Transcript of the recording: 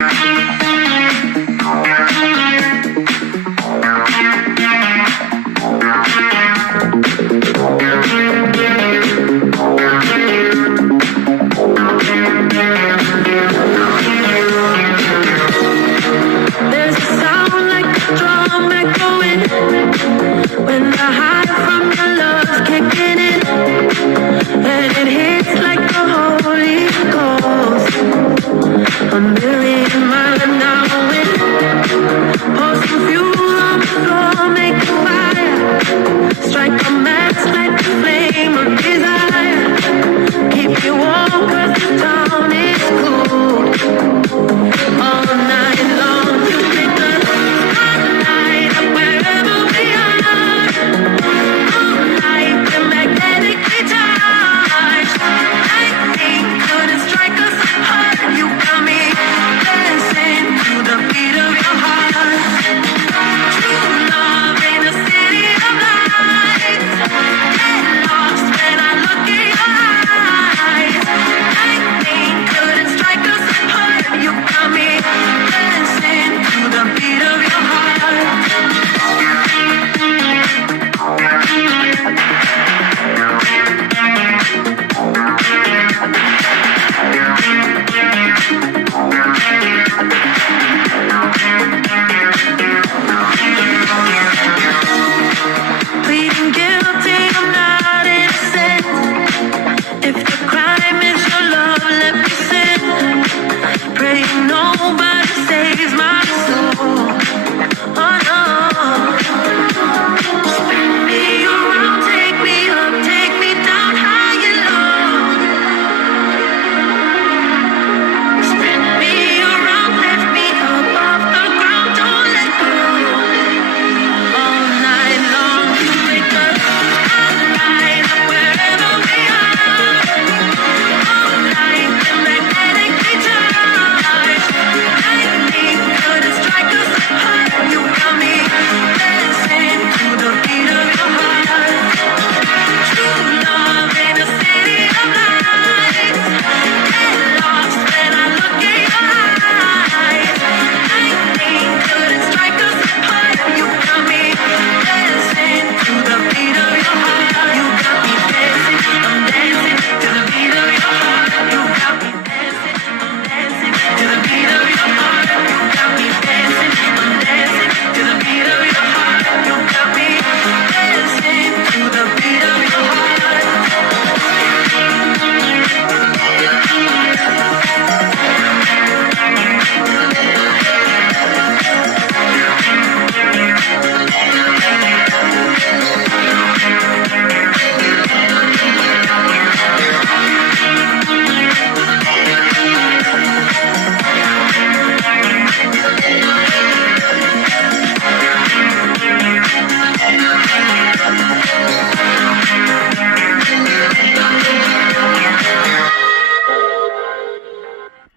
There's a sound like a drum echoing when the high from your love's kicking in, and it hits like the Holy Ghost. A million miles an hour wind, pour some fuel on the floor, make a fire, strike a match, light the flame of desire, keep you warm 'cause the town is cool.